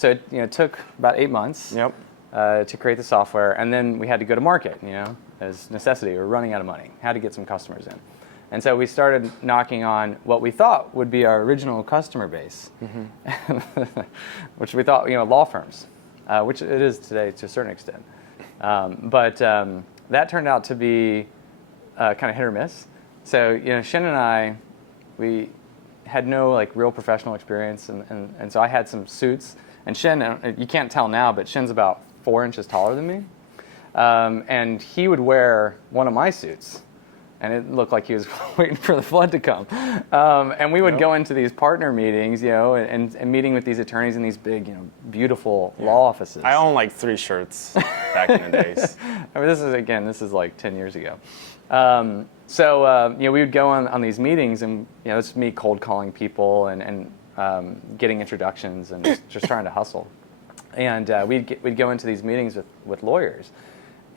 So it took about 8 months to create the software, and then we had to go to market, as necessity. We were running out of money, had to get some customers in. And so we started knocking on what we thought would be our original customer base, which we thought, law firms, which it is today to a certain extent. But that turned out to be kind of hit or miss. So, Shen and I, we had no real professional experience, and so I had some suits. And Shen, you can't tell now, but Shen's about 4 inches taller than me, and he would wear one of my suits. And it looked like he was waiting for the flood to come. And we would go into these partner meetings, and meeting with these attorneys in these big, beautiful law offices. I own 3 shirts back in the days. I mean, this is like 10 years ago. So we would go on these meetings, and it's me cold calling people and getting introductions and just trying to hustle. And we'd go into these meetings with lawyers,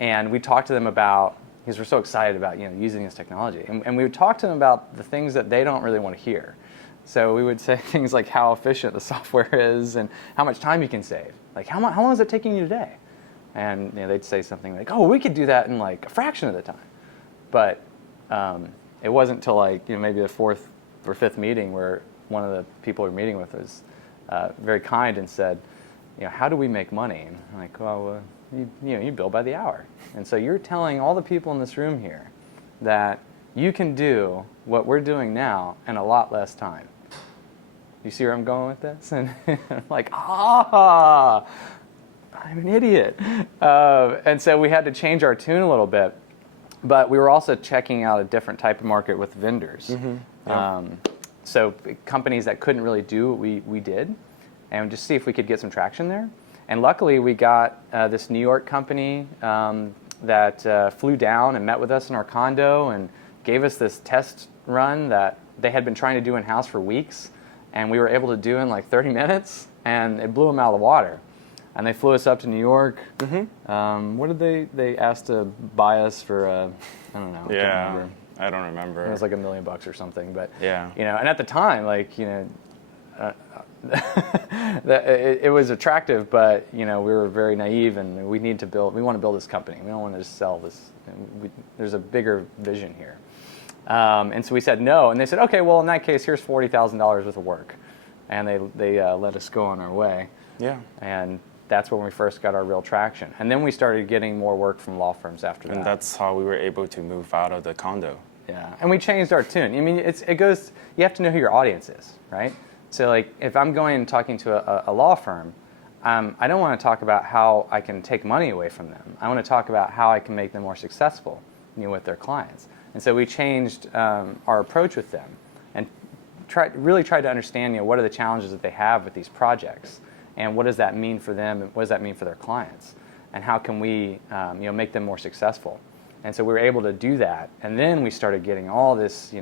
and we'd talk to them about, because we're so excited about using this technology, and we would talk to them about the things that they don't really want to hear. So we would say things like how efficient the software is and how much time you can save. Like how long is it taking you today? And they'd say something like, "Oh, we could do that in a fraction of the time." But it wasn't until maybe the 4th or 5th meeting where one of the people we were meeting with was very kind and said, "How do we make money?" And I'm like, "Well, you bill by the hour." And so you're telling all the people in this room here that you can do what we're doing now in a lot less time. You see where I'm going with this? And I'm like, I'm an idiot. And so we had to change our tune a little bit, but we were also checking out a different type of market with vendors. So companies that couldn't really do what we did, and just see if we could get some traction there. And luckily, we got this New York company that flew down and met with us in our condo and gave us this test run that they had been trying to do in-house for weeks, and we were able to do in 30 minutes, and it blew them out of the water. And they flew us up to New York. What did they asked to buy us for? I don't know. Yeah, I don't remember. It was like $1 million or something. But yeah, and at the time, it was attractive, but we were very naive, and we want to build this company. We don't want to just sell this. There's a bigger vision here, and so we said no, and they said, okay, well in that case, here's $40,000 worth of work, and they let us go on our way. Yeah, and that's when we first got our real traction, and then we started getting more work from law firms after that. And that's how we were able to move out of the condo. Yeah, and we changed our tune. I mean, it goes. You have to know who your audience is, right? So if I'm going and talking to a law firm, I don't want to talk about how I can take money away from them. I want to talk about how I can make them more successful with their clients. And so we changed our approach with them and really tried to understand what are the challenges that they have with these projects, and what does that mean for them, and what does that mean for their clients, and how can we make them more successful. And so we were able to do that, and then we started getting all this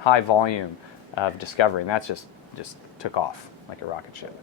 high volume of discovery, and that's just took off like a rocket ship.